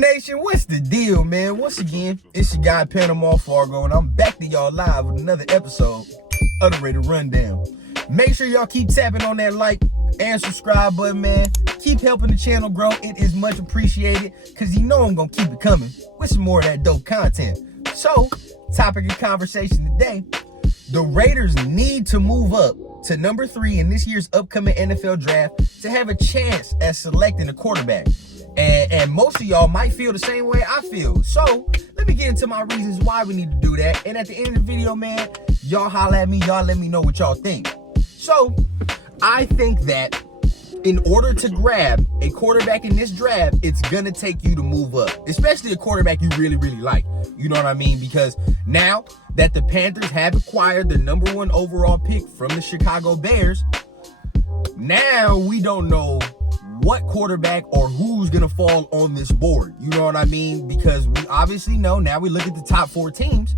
Nation, what's the deal, man? Once again, it's your guy PanamaFargo, and I'm back to y'all live with another episode of the Raider Rundown. Make sure y'all keep tapping on that like and subscribe button, man. Keep helping the channel grow. It is much appreciated, because you know I'm going to keep it coming with some more of that dope content. So, topic of conversation today, the Raiders need to move up to number 3 in this year's upcoming NFL draft to have a chance at selecting a quarterback. And most of y'all might feel the same way I feel. So, let me get into my reasons why we need to do that. And at the end of the video, man, y'all holler at me. Y'all let me know what y'all think. So, I think that in order to grab a quarterback in this draft, it's going to take you to move up. Especially a quarterback you really, really like. You know what I mean? Because now that the Panthers have acquired the number 1 overall pick from the Chicago Bears, now we don't know what quarterback or who's going to fall on this board. You know what I mean? Because we obviously know, now we look at the top 4 teams.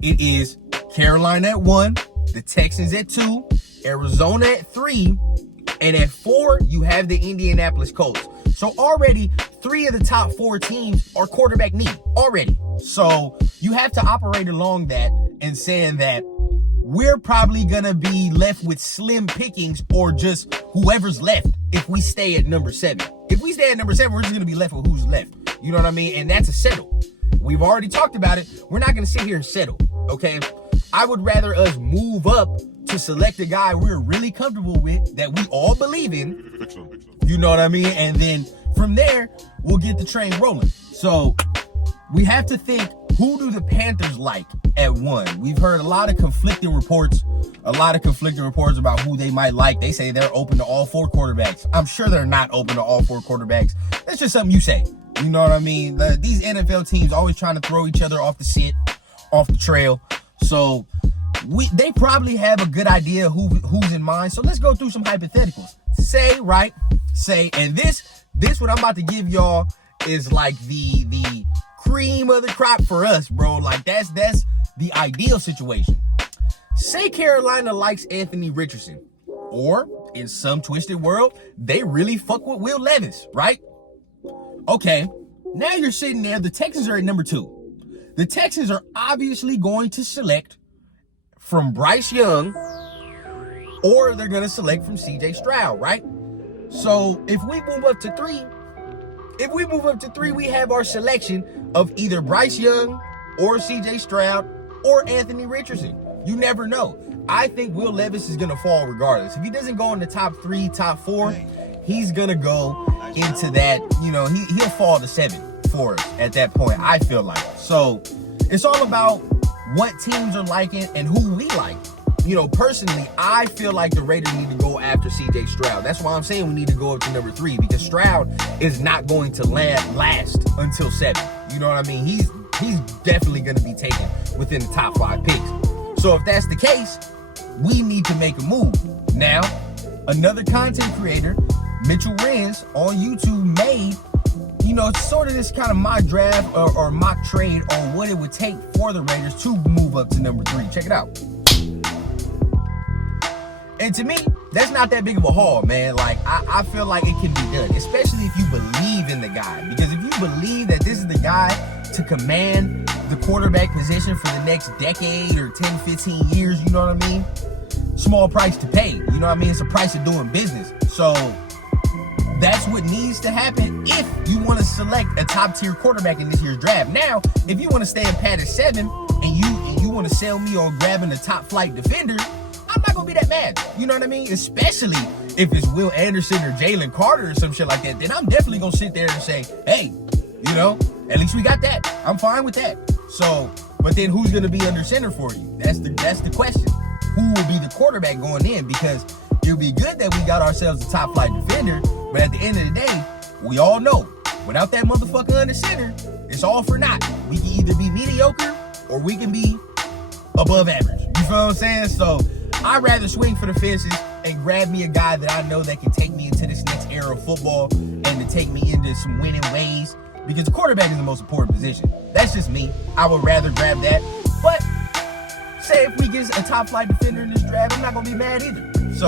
It is Carolina at 1, the Texans at 2, Arizona at 3, and at 4, you have the Indianapolis Colts. So already 3 of the top 4 teams are quarterback need already. So you have to operate along that and saying that we're probably going to be left with slim pickings or just whoever's left if we stay at number 7. If we stay at number 7, we're just going to be left with who's left. You know what I mean? And that's a settle. We've already talked about it. We're not going to sit here and settle, okay? I would rather us move up to select a guy we're really comfortable with, that we all believe in. You know what I mean? And then from there, we'll get the train rolling. So we have to think, who do the Panthers like at 1? We've heard a lot of conflicting reports about who they might like. They say they're open to all 4 quarterbacks. I'm sure they're not open to all 4 quarterbacks. That's just something you say. You know what I mean? These NFL teams always trying to throw each other off the trail. So they probably have a good idea who's in mind. So let's go through some hypotheticals. Say, and this what I'm about to give y'all is like the cream of the crop for us, bro. Like that's the ideal situation. Say Carolina likes Anthony Richardson, or in some twisted world, they really fuck with Will Levis, right? Okay, now you're sitting there. The Texans are at number 2. The Texans are obviously going to select from Bryce Young, or they're going to select from CJ Stroud, right? So if we move up to 3, we have our selection of either Bryce Young or CJ Stroud or Anthony Richardson. You never know. I think Will Levis is going to fall regardless. If he doesn't go in the top 3, top 4, he's going to go into that, you know, he'll fall to 7 for us at that point, I feel like. So it's all about what teams are liking and who we like. You know, personally, I feel like the Raiders need to go after CJ Stroud. That's why I'm saying we need to go up to number 3, because Stroud is not going to last until 7. You know what I mean? He's definitely going to be taken within the top 5 picks. So if that's the case, we need to make a move. Now, another content creator, Mitchell Renz on YouTube, made, you know, sort of this kind of mock draft or mock trade on what it would take for the Raiders to move up to number 3. Check it out. And to me, that's not that big of a haul, man. Like, I feel like it can be done, especially if you believe in the guy. Because if you believe that this is the guy to command the quarterback position for the next decade or 10, 15 years, you know what I mean? Small price to pay. You know what I mean? It's a price of doing business. So that's what needs to happen if you want to select a top-tier quarterback in this year's draft. Now, if you want to stay in pad at 7 and you want to sell me on grabbing a top-flight defender, I'm not going to be that mad. You know what I mean? Especially if it's Will Anderson or Jalen Carter or some shit like that, then I'm definitely going to sit there and say, hey, you know, at least we got that. I'm fine with that. So, but then who's going to be under center for you? That's the question. Who will be the quarterback going in? Because it would be good that we got ourselves a top flight defender, but at the end of the day, we all know, without that motherfucker under center, it's all for naught. We can either be mediocre or we can be above average. You feel what I'm saying? So I'd rather swing for the fences and grab me a guy that I know that can take me into this next era of football and to take me into some winning ways, because the quarterback is the most important position. That's just me. I would rather grab that. But say if we get a top flight defender in this draft, I'm not going to be mad either. So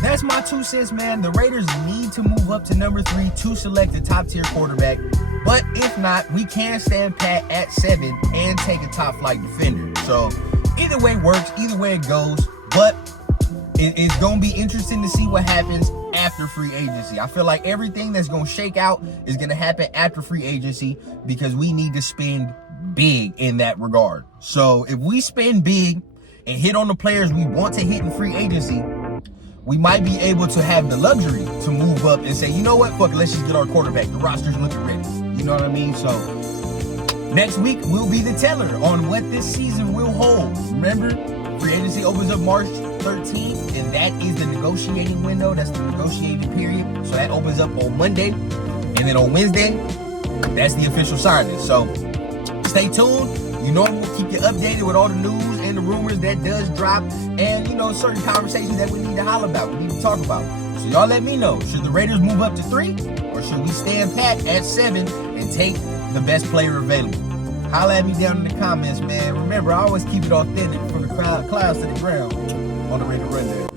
that's my 2 cents, man. The Raiders need to move up to number 3 to select a top-tier quarterback. But if not, we can stand pat at 7 and take a top-flight defender. So either way works, either way it goes. But it's going to be interesting to see what happens after free agency. I feel like everything that's going to shake out is going to happen after free agency because we need to spend big in that regard. So if we spend big and hit on the players we want to hit in free agency, we might be able to have the luxury to move up and say, you know what, fuck it, let's just get our quarterback. The roster's looking ready. You know what I mean? So next week will be the teller on what this season will hold. Remember, free agency opens up March 13th, and that is the negotiating window. That's the negotiating period. So that opens up on Monday, and then on Wednesday, that's the official signing. So stay tuned. You know, we'll keep you updated with all the news and the rumors that does drop, and you know, certain conversations that we need to holler about, we need to talk about. So y'all let me know, should the Raiders move up to 3, or should we stand pat at 7 and take the best player available? Holla at me down in the comments, man. Remember, I always keep it authentic from the clouds to the ground on the Raider Rundown.